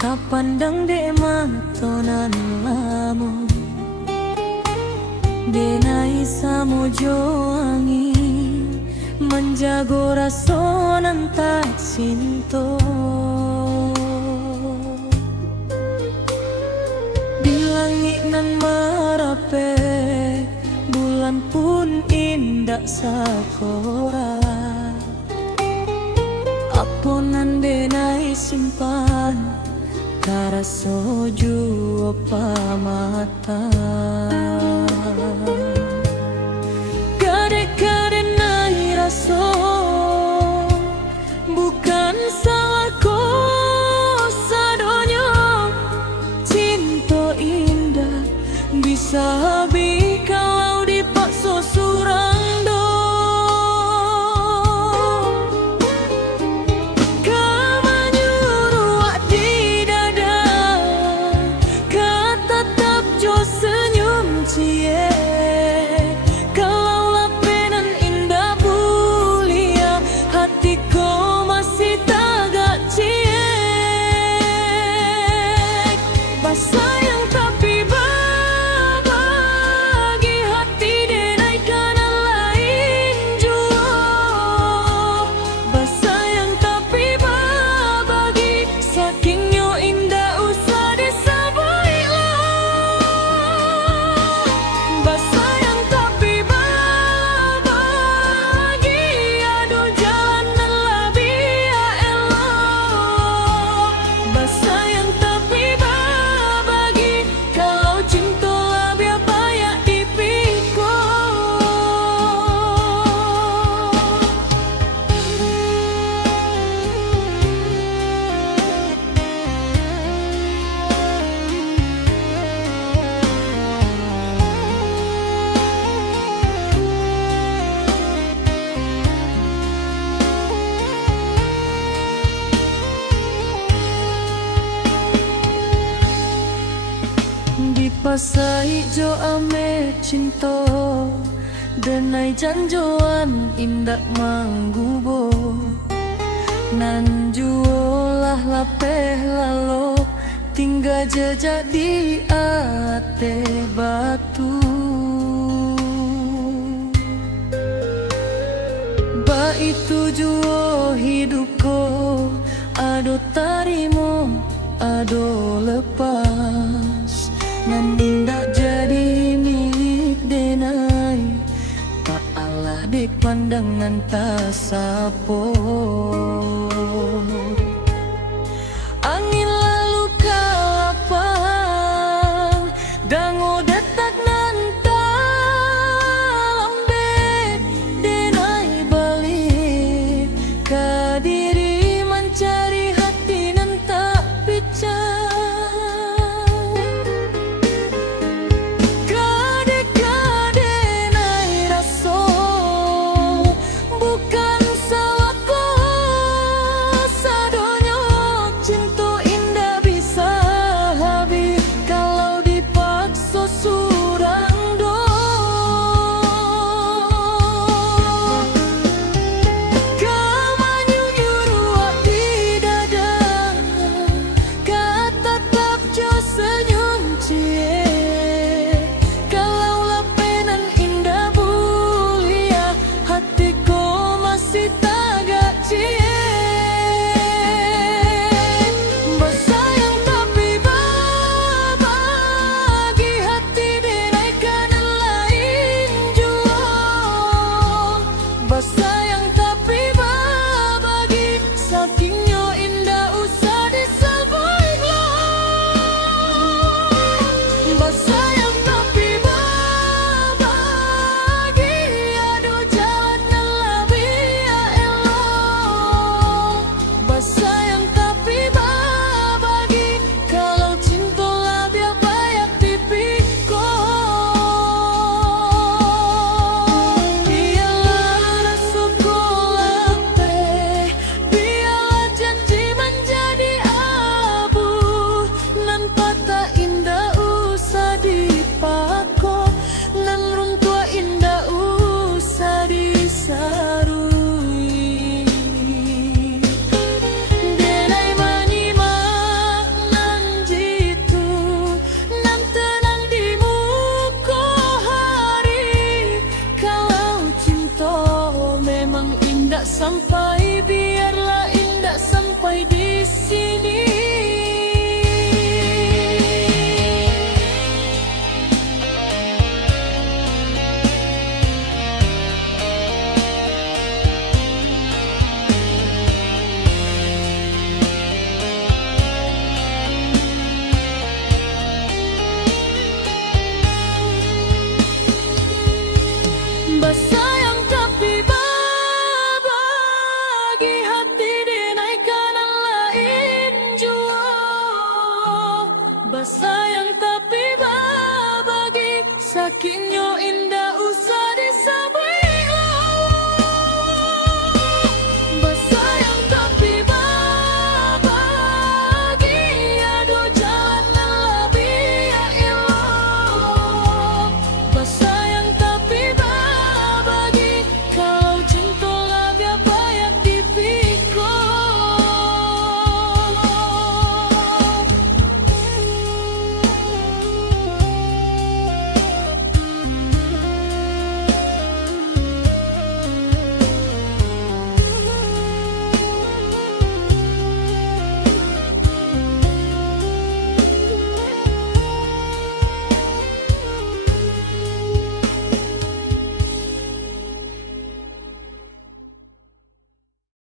Kapandang de matonan lamu denai samojo angin menjago rasonan tak cinto. Di langit nan marape bulan pun indah sakora. Aponan denai simpan karasoju apa mata. Kade-kade nai raso bukan salahku sadonyo. Cinta indah bisa habis kalau dipaksa surang do. Kalau lapenan indah bulia, hatiku masih tagak ciek. Basayang tapi bagi hati denai kanan lain jua. Basayang tapi bagi sakingnya indah usah disabui lah. Basayang tapi bagi ado jalan nan lebih elok. Basayang tapi bagi kalau cinta lebih payah dipikul. Dipasai jo ame cinta denai janjoan indak manggubo. Nan juolah lapeh lalo tinggal jejak di ate batu. Ba itu juo hidupku ado tarimo ado lepas. Nan indah jadi milik denai tak alah dek pandangan tak sapo.